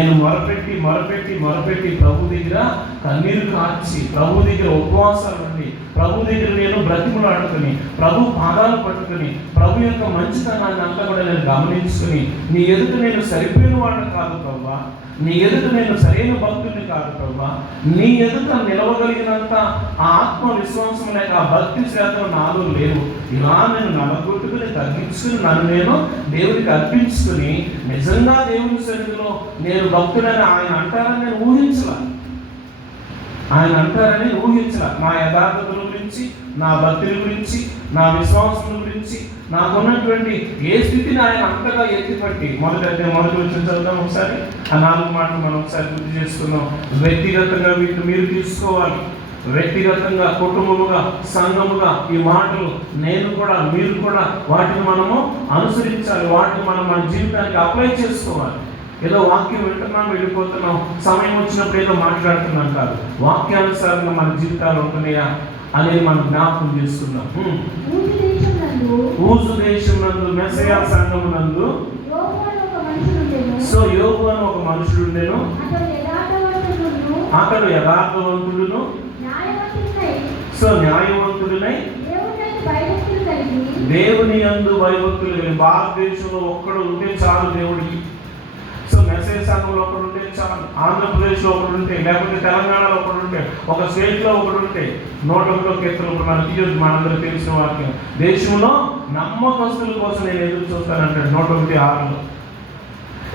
నేను మొరపెట్టి ప్రభు దగ్గర కన్నీరు కార్చి, ప్రభు దగ్గర ఉపవాసాలు ఉండి, ప్రభు దగ్గర నేను బ్రతిములు ఆడుకుని, ప్రభు పాదాలు పట్టుకుని, ప్రభు యొక్క మంచితనాన్ని అంతా కూడా నేను గమనించుకుని, నీ ఎదుట నేను సరిపోయిన వాడిని కాదు ప్రభా, నీ ఎదుట నేను సరైన భక్తుడిని కాదు ప్రభా, నీ ఎదుట నిలవగలిగినంత ఆ ఆత్మవిశ్వాసం లేక ఆ భక్తి శాతం నాలో లేవు. ఇలా నేను నలగొట్టుకుని తగ్గించుకుని నన్ను నేను దేవుడికి అర్పించుకుని నిజంగా దేవుని సన్నిధిలో నేను భక్తుడని ఆయన అంటారని నేను ఊహించలా. నా యథార్థతల గురించి, నా భక్తుల గురించి, నా విశ్వాసం గురించి, నాకున్నటువంటి ఏ స్థితిని ఆయన అంతగా ఎత్తిపట్టి మొదటి వచ్చిన చదువుతాం ఒకసారి. ఆ 4 మాటలు మనం ఒకసారి గుర్తు చేసుకుందాం. వ్యక్తిగతంగా వీటిని మీరు తీసుకోవాలి. వ్యక్తిగతంగా, కుటుంబముగా, సంఘముగా ఈ మాటలు నేను కూడా, మీరు కూడా వాటిని మనము అనుసరించాలి. వాటిని మనం మన జీవితానికి అప్లై చేసుకోవాలి. ఏదో వాక్యం వింటున్నాం, వెళ్ళిపోతున్నాం, సమయం వచ్చినప్పుడు ఏదో మాట్లాడుతున్నాం కాదు. వాక్యానుసారంగా మన జీవితాలు ఉంటున్నాయా అనేది మనం జ్ఞాపకం చేసుకుందాం. ఊజు దేశం నందు మెస్సయా సంఘము నందు యోబు అని ఒక మనుషుడు ఉండేను. అతడు యథార్థవంతుడును న్యాయవంతుడినై దేవుని యందు భయభక్తులు. భారతదేశంలో ఒక్కడు ఉంటే చాలు దేవుడికి. మెసేజ్ సంఘంలో ఒకడు ఉంటే చాలు, ఆంధ్రప్రదేశ్లో ఒకడు ఉంటే, లేకపోతే తెలంగాణలో ఒకడు ఉంటే, ఒక స్టేట్లో ఒకడు ఉంటే, 101 కీర్తనలు మనకి ఈరోజు మనందరూ తెలిసిన వాక్యం. దేశంలో నమ్మకస్తుల కోసం నేను ఎదురు చూస్తానంటాడు 101:6.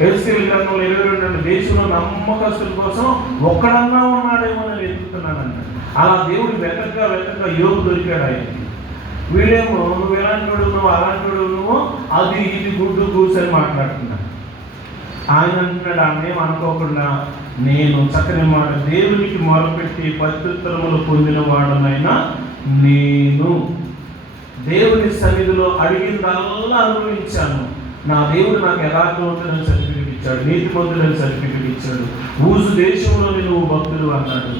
ఎస్కేల్ గ్రంథంలో 22 దేశంలో నమ్మకస్తుల కోసం ఒక్కడన్నా ఉన్నాడేమో నేను ఎదుగుతున్నానంటాడు. అలా దేవుడు వెతకగా యోబు దొరికాడు ఆయనకి. వీడేమో నువ్వు ఎలాంటి నువ్వు అలాంటి నువ్వు అది ఇది గుడ్డు కూర్చొని మాట్లాడుతున్నాడు. ఆయన అంటున్నాడు, ఆమె అనుకోకుండా నేను చక్కని మాట దేవునికి మొరపెట్టి ప్రత్యుత్తరములు పొందిన వాడనైనా నేను దేవుని సన్నిధిలో అడిగిందల్లా అనుభవించాను. నా దేవుడు నాకు యథార్థవంతుడని సర్టిఫికెట్ ఇచ్చాడు, నీతిమంతుడని సర్టిఫికెట్ ఇచ్చాడు. ఊజు దేశంలో నువ్వు భక్తుడు అన్నాడు.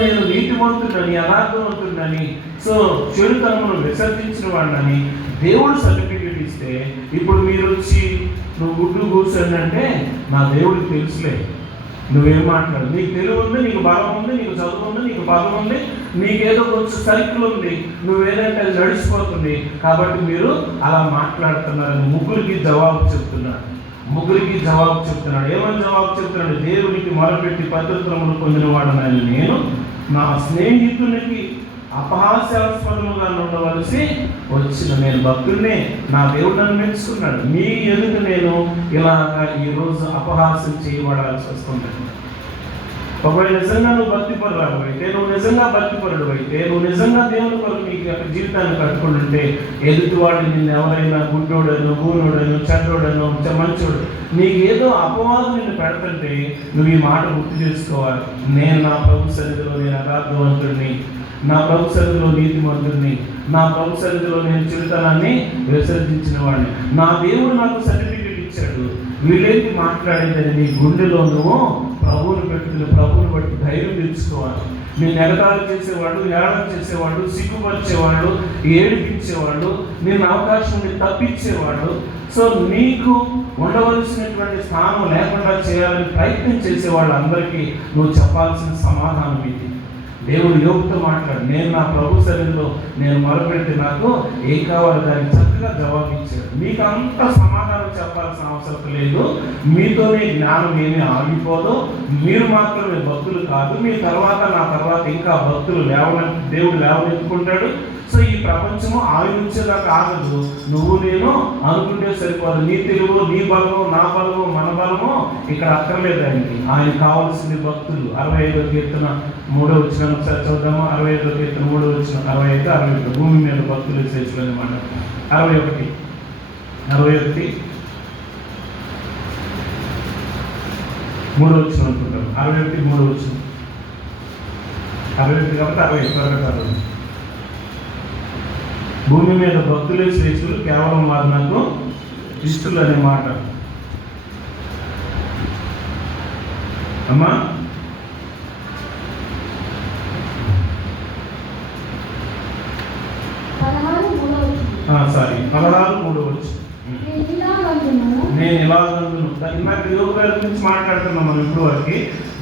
నేను నీతిమంతుడని, యథార్థవంతుడని, చెడుతనమును విసర్జించిన వాడిని దేవుడు సర్టిఫికెట్ ఇస్తే, ఇప్పుడు మీరు వచ్చి నువ్వు గుడ్డు కూర్చోండి అంటే నా దేవుడికి తెలుసులే నువ్వేం మాట్లాడు. నీకు తెలివి ఉంది, నీకు బలం ఉంది, నీకు చదువు ఉంది, నీకు పదం ఉంది, నీకేదో కొంచెం సర్కిల్ ఉంది, నువ్వేదంటే అది నడిచిపోతుంది. కాబట్టి మీరు అలా మాట్లాడుతున్నారని ముగ్గురికి జవాబు చెప్తున్నాడు. ఏమని జవాబు చెప్తున్నాడు? దేవునికి మొరపెట్టి ప్రత్యుత్తరములు పొందిన వాడనని నేను నా స్నేహితునికి అపహాస్యాస్పదముగా ఉండవలసి వచ్చిన నేను భక్తుడినే. నా దేవుడు నన్ను మెచ్చుకున్నాడు. మీ ఎదుట నేను ఇలాగా ఈరోజు అపహాస్యం చేయబడాల్సి వస్తుంది. ఒకవేళ నిజంగా నువ్వు భక్తిపరుడు అయితే, నువ్వు నిజంగా భక్తిపరుడు అయితే, నువ్వు నిజంగా దేవుని కొరకు నీకు యొక్క జీవితాన్ని కట్టుకుంటుంటే, ఎదుటివాడు నిన్ను ఎవరైనా గుడ్డోడను, గూనోడను, చెడ్డోడను, మంచోడు నీకు ఏదో అపవాదం నిన్ను పెడుతుంటే నువ్వు ఈ మాట గుర్తు చేసుకోవాలి. నేను నా ప్రభు సన్నిధిలో నేను యథార్థవంతుడిని, నా ప్రభు సన్నిధిలో నీతిమంతుడిని, నా ప్రభు సన్నిధిలో నేను చిరుతనాన్ని విసర్జించిన వాడిని. నా దేవుడు నాకు సర్టిఫికెట్ ఇచ్చాడు. వీళ్ళేంటి మాట్లాడేదని నీ గుండెలో నువ్వు ప్రభువుని బట్టి ధైర్యం తెచ్చుకోవాలి. నేను ఎగతాళి చేసేవాడు, ఏడం చేసేవాడు, సిగ్గుపరిచేవాడు, ఏడిపించేవాడు, నేను అవకాశం తప్పించేవాడు, నీకు ఉండవలసినటువంటి స్థానం లేకుండా చేయాలని ప్రయత్నం చేసేవాళ్ళు అందరికీ నువ్వు చెప్పాల్సిన సమాధానం ఇది. దేవుడు యోబుతో మాట్లాడు, నేను నా ప్రభు సన్నిధిలో నేను మొరపెడితే నాకు ఏం కావాలి దానికి చక్కగా జవాబు ఇచ్చాడు. మీకు అంత సమాధానం చెప్పాల్సిన అవసరం లేదు. మీతోనే జ్ఞానం ఏమీ ఆగిపోదు. మీరు మాత్రమే భక్తులు కాదు, మీ తర్వాత నా తర్వాత ఇంకా భక్తులు దేవుడు లేవనెత్తుకుంటాడు. ఈ ప్రపంచము ఆయుంచేదాకా ఆగదు. నువ్వు నేను అనుకుంటే సరిపోదు. నీ తెలుగు, నీ బలము, నా బలము, మన బలము ఇక్కడ అక్కర్లేదు. ఆయన కావాల్సింది భక్తులు. 65వ కీర్తన 3వ వచనం ఒకసారి చూద్దాము. 65వ కీర్తన 3వ వచనం, 65, 61 భూమి మీద భక్తులు చేసిన మాట. 61 3వ వచనం అనుకుంటాం. 61 3వ వచనం, 61 కాబట్టి 60 భూమి మీద భక్తులే శ్రేష్ఠులు, కేవలం వారు నాకు ఇష్టలు అనే మాట. అమ్మా 16 3 వచ్చి నేను ఇలాగందును ఇందాక యోగు గారి గురించి మాట్లాడుతున్నాం మనం ఇప్పుడు వరకు.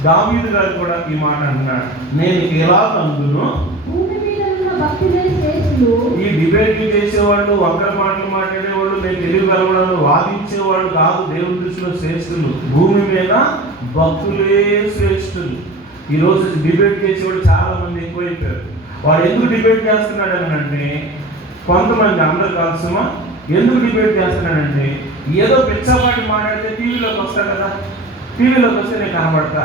దావీదు గారు కూడా ఈ మాట అంటున్నాడు, నేను ఎలా అందును. ఈ డిబేట్లు చేసేవాళ్ళు, వంకర మాటలు మాట్లాడేవాళ్ళు, నేను తెలివి కలవడాలు వాదించేవాళ్ళు కాదు దేవుని దృష్టిలో శ్రేష్ఠులు. భూమి మీద భక్తులే శ్రేష్ఠులు. ఈరోజు డిబేట్ చేసేవాళ్ళు చాలా మంది ఎక్కువైపోయారు. వాడు ఎందుకు డిబేట్ చేస్తున్నాడు అని అంటే, కొంతమంది, అందరు కాల్సమా, ఎందుకు డిబేట్ చేస్తున్నాడంటే ఏదో పిచ్చాపాటి మాట్లాడితే టీవీలోకి వస్తా కదా, టీవీలోకి వస్తే నేను కనబడతా,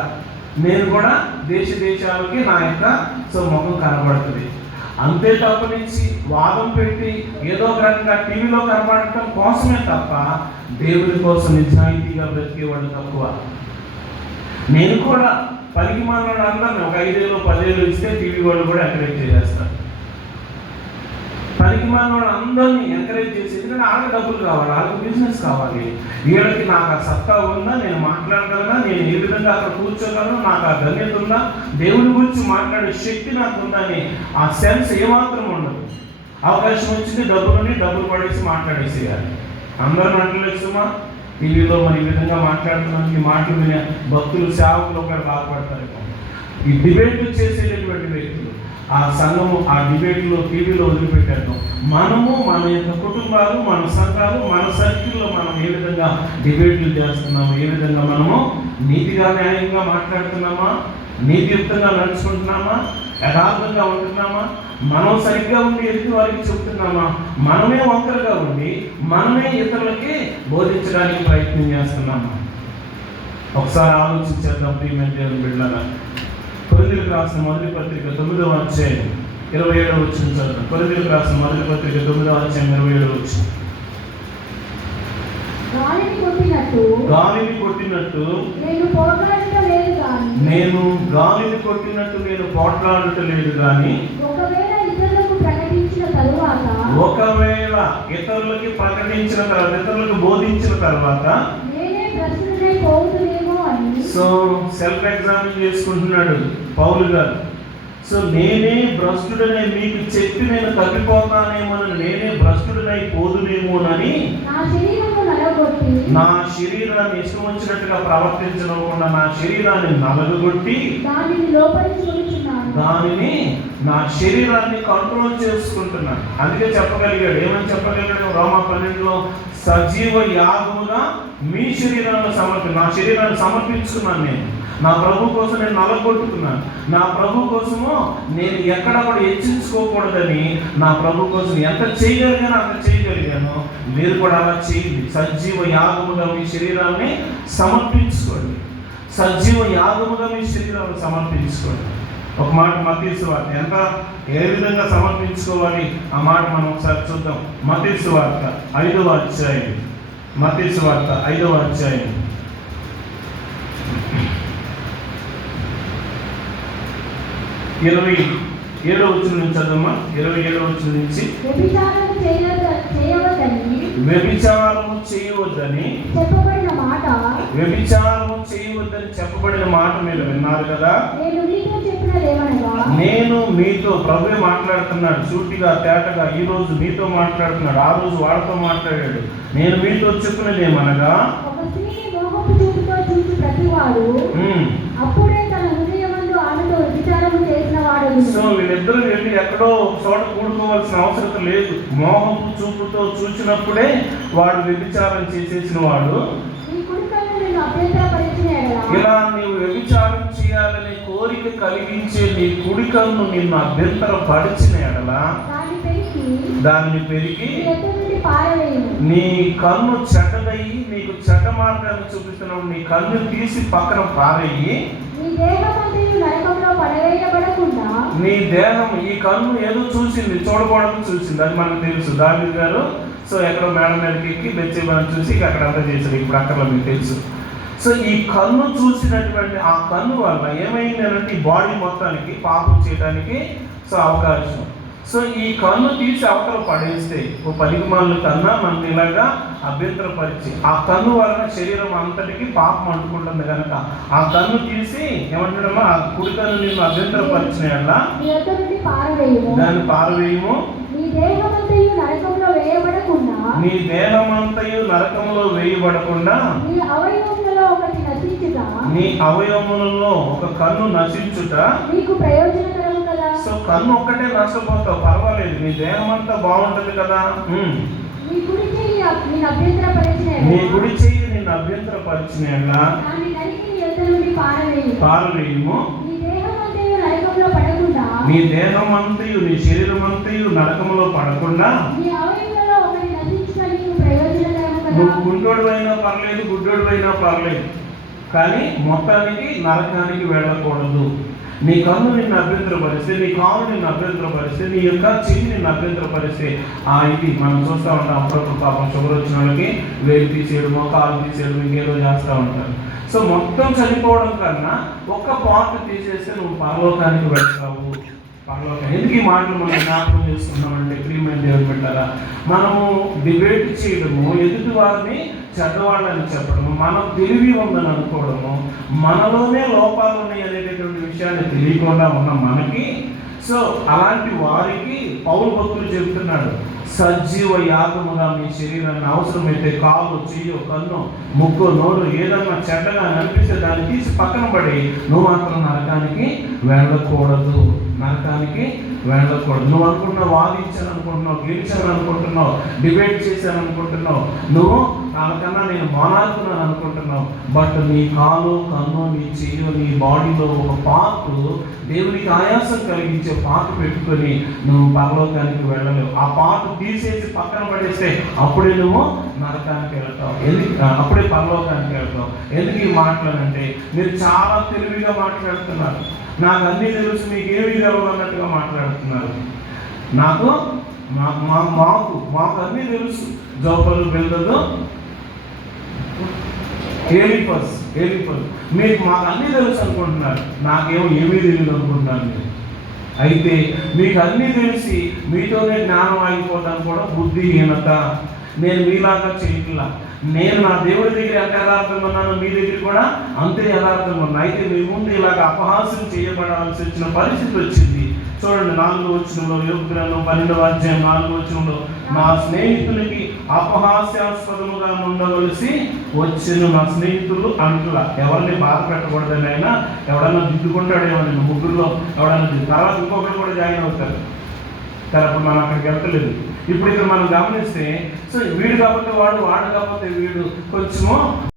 నేను కూడా దేశాలకి నా యొక్క ముఖం కనబడుతుంది అంతే తప్పనించి వాదం పెట్టి ఏదో ఒక రకంగా టీవీలో కనబడటం కోసమే తప్ప దేవుడి కోసం నిజాయితీగా బ్రతికేవాడు తక్కువ. నేను కూడా పనికి మాట్లాడు అందరినీ ఒక 5 ఏళ్ళు 10 ఏళ్ళు ఇస్తే టీవీ వాళ్ళు కూడా ఎంకరేజ్ చేసేస్తారు. పనికి మాట్లాడు అందరినీ ఎంకరేజ్ చేసి, ఎందుకంటే వాళ్ళకి డబ్బులు కావాలి, వాళ్ళకి బిజినెస్ కావాలి. వీళ్ళకి నాకు ఆ సత్తా ఉందా, నేను మాట్లాడగలనా, నేను ఏ విధంగా అక్కడ కూర్చోగలను, నాకు ఆ ధన్యత ఉందా, దేవుని గురించి మాట్లాడే శక్తి నాకు ఉందా అని ఆ సెన్స్ ఏమాత్రం ఉండదు. అవకాశం వచ్చింది డబ్బులు పడేసి మాట్లాడేసేయాలి. అందరూ మాట్లాడేస్తుమా టీవీలో మరి ఈ విధంగా మాట్లాడుతున్నాను, ఈ మాటలు వినే భక్తులు, సేవకులు ఒకరు బాధపడతారు. ఈ డిబేట్ చేసేటటువంటి వ్యక్తులు ఆ సంఘము ఆ డిబేట్లో టీవీలో వదిలిపెట్టారు. మనము మన యొక్క కుటుంబాలు, మన సంఘాలు, మన సర్కిల్లో మనం ఏ విధంగా డిబేట్లు చేస్తున్నాము, ఏ విధంగా మనము నీతిగా న్యాయంగా మాట్లాడుతున్నామా, నీతియుక్తంగా నడుచుకుంటున్నామా, యథార్థంగా ఉంటున్నామా, మనం సరిగ్గా ఉండి ఎదుటి వారికి చెబుతున్నామా, మనమే వంకరగా ఉండి మనమే ఇతరులకి బోధించడానికి ప్రయత్నం చేస్తున్నామా? ఒకసారి ఆలోచించేద్దాం ప్రియమైన దేవుని బిడ్డలారా. కొరింథీయులకు రాసిన మొదటి పత్రిక 9వ అధ్యాయం 27వ వచనం చదువుతాం. కొరింథీయులకు రాసిన మొదటి పత్రిక 9వ అధ్యాయం 27వ వచనం. గాలిని కొట్టినట్టు నేను గాలిని కొట్టినట్టు నేను పోట్లాడటం లేదు కానీ, ఒకవేళ ఇతరులకు ప్రకటించిన తర్వాత, ఇతరులకు బోధించిన తర్వాత సో సెల్ఫ్ ఎగ్జామిన్ చేసుకుంటున్నాడు పౌలు గారు. సో నేనే భ్రష్టుడనే మీకు చెప్పి నేను తప్పిపోతానేమోనని, నేనే భ్రష్టుడనై పోదునేమోనని నా శరీరాన్ని ఇష్టం వచ్చినట్టుగా ప్రవర్తించకుండా నా శరీరాన్ని నలగొట్టి దానిని నా శరీరాన్ని కంట్రోల్ చేసుకుంటున్నాను. అందుకే చెప్పగలిగాడు, ఏమని చెప్పగలిగాడు రోమా 12లో, సజీవ యాగముగా మీ శరీరాన్ని నా శరీరాన్ని సమర్పించుకున్నాను. నేను నా ప్రభు కోసం నేను నలగొట్టుకున్నాను. నా ప్రభు కోసము నేను ఎక్కడ కూడా హెచ్చించుకోకూడదని నా ప్రభు కోసం ఎంత చేయగలిగానో అంత చేయగలిగాను. మీరు కూడా అలా చేయండి. సజీవ యాగముగా మీ శరీరాన్ని సమర్పించుకోండి. సజీవ యాగముగా మీ శరీరాన్ని సమర్పించుకోండి. ఒక మాట మత్తయి సువార్త ఏ విధంగా సమర్పించుకోవాలి ఆ మాట మనం ఒకసారి చూద్దాం. మత్తయి సువార్త 5వ అధ్యాయం, మత్తయి సువార్త 5వ అధ్యాయం 27వ వచనం నుంచి చదవమ్మా. 27వ వచనం నుంచి, వ్యభిచారము చేయవద్దని చెప్పబడిన మాట మీరు విన్నారు కదా. నేను మీతో, ప్రభువే మాట్లాడుతున్నాడు సూటిగా తేటగా. ఈ రోజు మీతో మాట్లాడుతున్నాడు, ఆ రోజు వాళ్ళతో మాట్లాడాడు. నేను మీతో చెప్పినది ఏమనగా, సో వీళ్ళిద్దరూ వెళ్ళి ఎక్కడో చోట కూడుకోవాల్సిన అవసరం లేదు. మోహపు చూపుతో చూసినప్పుడే వాడు వ్యభిచారం చేసేసిన వాడు. ఇలా నీవు వ్యభిచారం చేయాలని కోరిక కలిగించే నీ కుడి కన్ను నిన్ను అభ్యంతరపరిచిన ఎడల దానిని పెరిగి నీ కన్ను చెడ్డదయ్యి నీకు చెడ్డ మార్గాన్ని చూపిస్తున్నావు. నీ కన్ను తీసి పక్కన పారేయి. నీ దేహం, ఈ కన్ను ఏదో చూసింది, చూడకూడదు చూసింది, అది మనకు తెలుసు. దావీదు గారు సో ఎక్కడో మేడ మీదకి ఎక్కి బెత్షెబాను చూసి అక్కడ అంతా చేశారు. ఇప్పుడు అక్కడ మీకు తెలుసు. సో ఈ కన్ను చూసినటువంటి ఆ కన్ను వల్ల ఏమైంది అంటే ఈ బాడీ మొత్తానికి పాపం చేయడానికి సో అవకాశం. సో ఈ కన్ను తీసి అవతల పడేస్తే ఓ 10 మాళ్ళు కన్నా మనం ఇలాగా అభ్యంతరపరిచి ఆ కన్ను వలన శరీరం అంతటికి పాపం అంటుకుంటుంది కనుక ఆ కన్ను తీసి ఏమంటాడమ్మా, ఆ కుడి కన్ను నిన్ను అభ్యంతరపరిచిన దాన్ని పారవేయము. నీ దేహమంతయు నరకంలో వేయబడకుండా నీ నీ అవయవములలో ఒక కన్ను నశించుట నీకు ప్రయోజనకరము కదా. సో కన్ను ఒక్కటే నష్టపోతావు, పర్వాలేదు, నీ దేహం అంతా బాగుంటుంది కదా. నీ కుడి చెయ్యి నిన్ను అభ్యంతరపరిచిన నీ కుడి చెయ్యి నిన్ను అభ్యంతరపరిచిన దాన్ని నరికి నీ యొద్ద నుండి పారవేయుము. నీ దేహం అంతయు నరకంలో పడకుండా, నీ దేహం అంతయు నీ శరీరం అంతయు నరకములో పడకుండా, నీ అవయవములలో ఒకటి నశించుట నీకు ప్రయోజనకరము కదా. నువ్వు గుండోడు అయినా పర్లేదు, గుడ్డోడు అయినా పర్లేదు, కానీ మొత్తానికి నరకానికి వెళ్ళకూడదు. నీ కన్ను నిన్ను అభ్యంతరపరిస్తే, నీ కాలు నిన్ను అభ్యంతరపరిస్తే, నీ యొక్క చెయ్యి నిన్ను అభ్యంతరపరిస్తే, ఇది మనం చూస్తూ ఉంటాం. అప్పుడప్పుడు పాపం షుగర్ వచ్చిన వాళ్ళకి వేలు తీసేయడమో కాలు తీసేయడం ఇంకేదో చేస్తూ ఉంటారు. సో మొత్తం చనిపోవడం కన్నా ఒక్క పార్ట్ తీసేస్తే నువ్వు పరలోకానికి వెళ్తావు. పరలోకం ఎందుకు ఈ మాటలు మనం జ్ఞాపకం చేసుకున్నామంటే, ప్రియమైన దేవుడు పెట్టారా, మనము డిబేట్ చేయడము, ఎదుటి వారిని చెడ్డవాళ్ళని చెప్పడము, మనం తెలివి ఉందని అనుకోవడము, మనలోనే లోపాలు ఉన్నాయి అనేటటువంటి విషయాన్ని తెలియకుండా ఉన్న మనకి, సో అలాంటి వారికి పౌలు భక్తులు చెబుతున్నాడు, సజీవ యాగముగా మీ శరీరాన్ని అవసరమైతే కాలు, చెయ్యో, కన్ను, ముక్కు, నోరు ఏదన్నా చెడ్డగా అనిపిస్తే దాన్ని తీసి పక్కన పడి నువ్వు మాత్రం నరకానికి వెళ్ళకూడదు. నరకానికి వెళ్ళకూడదు. నువ్వు అనుకుంటున్నావు, వాదించాను అనుకుంటున్నావు, గెలిచాను అనుకుంటున్నావు, డిబేట్ చేశాను అనుకుంటున్నావు, నువ్వు నాకన్నా నేను మానాడుతున్నాను అనుకుంటున్నావు. బట్ నీ కాలు, కన్ను, నీ చెయ్యి, నీ బాడీలో ఒక పార్ట్ దేవునికి ఆయాసం కలిగించే పార్ట్ పెట్టుకొని నువ్వు పరలోకానికి వెళ్ళలేవు. ఆ పార్ట్ తీసేసి పక్కన పడేస్తే అప్పుడే నువ్వు నరకానికి వెళ్తావు, అప్పుడే పరలోకానికి వెళ్తావు. ఎందుకు ఈ మాటలనంటే, మీరు చాలా తెలివిగా మాట్లాడుతున్నారు. నాకు అన్నీ తెలుసు, మీకు ఏమీ తెలియదు అన్నట్టుగా మాట్లాడుతున్నారు. మాకు అన్నీ తెలుసు. జోపలు బిల్దదు ఏలిపస్ మీకు మాకు అన్నీ తెలుసు అనుకుంటున్నారు. నాకేమో ఏమీ తెలియదు అనుకుంటున్నాను నేను. అయితే మీకు అన్నీ తెలిసి మీతోనే జ్ఞానం ఆగిపోవడం కూడా బుద్ధిహీనత. నేను మీలాగా చేయట్లా. నేను నా దేవుడి దగ్గర ఎంత యథార్థంగా ఉన్నానో మీ దగ్గర కూడా అంతే యథార్థంగా ఉన్నా. అయితే మీ ముందు ఇలాగ అపహాస్యం చేయబడాల్సి వచ్చిన పరిస్థితి వచ్చింది. చూడండి, 4వ వచనంలో, యోబు గ్రంథం 12వ అధ్యాయం 4వ వచనంలో, నా స్నేహితులకి అపహాస్యాస్పదముగా ఉండవలసి వచ్చిన నా స్నేహితులు అంటులా. ఎవరిని బాధ పెట్టకూడదని అయినా ఎవడన్నా దిద్దుకుంటాడేమో, నేను ముగ్గురులో ఎవడన్నా తర్వాత ఇంకొకరు కూడా జాయిన్ అవుతారు. తర్వాత మనం అక్కడికి వెళ్తలేదు. ఇప్పుడు ఇక్కడ మనం గమనిస్తే, సో వీడు కాకపోతే వాడు, వాడు కాకపోతే వీడు కొంచెము